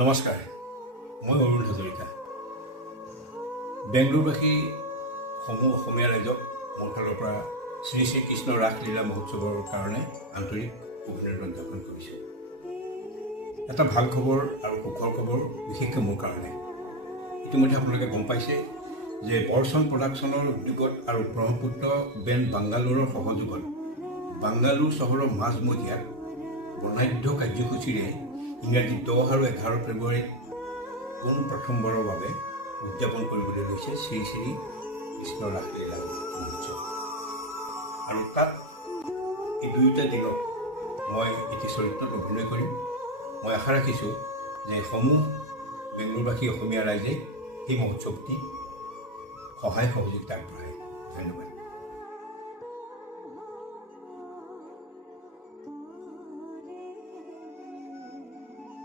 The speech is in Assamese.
নমস্কাৰ, মই অৰুণ হাজৰিকা। বেংগলোৰবাসী সমূহ অসমীয়া ৰাইজক মোৰ ফালৰ পৰা শ্ৰী শ্ৰীকৃষ্ণ ৰাসলীলা মহোৎসৱৰ কাৰণে আন্তৰিক অভিনন্দন জ্ঞাপন কৰিছোঁ। এটা ভাল খবৰ আৰু সুখৰ খবৰ বিশেষকৈ মোৰ কাৰণে। ইতিমধ্যে আপোনালোকে গম পাইছে যে বৰচন প্ৰডাকশ্যনৰ উদ্যোগত আৰু ব্ৰহ্মপুত্ৰ বেণ্ড বাংগালোৰৰ সহযোগত বাংগালোৰ চহৰৰ মাজমজিয়াত বৰ্ণাঢ্য কাৰ্যসূচীৰে ইংৰাজী 10 আৰু 11 ফেব্ৰুৱাৰীত প্ৰথমবাৰৰ বাবে উদযাপন কৰিবলৈ লৈছে শ্ৰী শ্ৰী কৃষ্ণ ৰাসলীলা মহোৎসৱ। আৰু তাত এই দুয়োটা দিনত মই এটি চৰিত্ৰত অভিনয় কৰিম। মই আশা ৰাখিছোঁ যে সমূহ বেংগলোৰবাসী অসমীয়া ৰাইজে এই মহোৎসৱটি সহায় সহযোগিতা আগবঢ়ায়। ধন্যবাদ।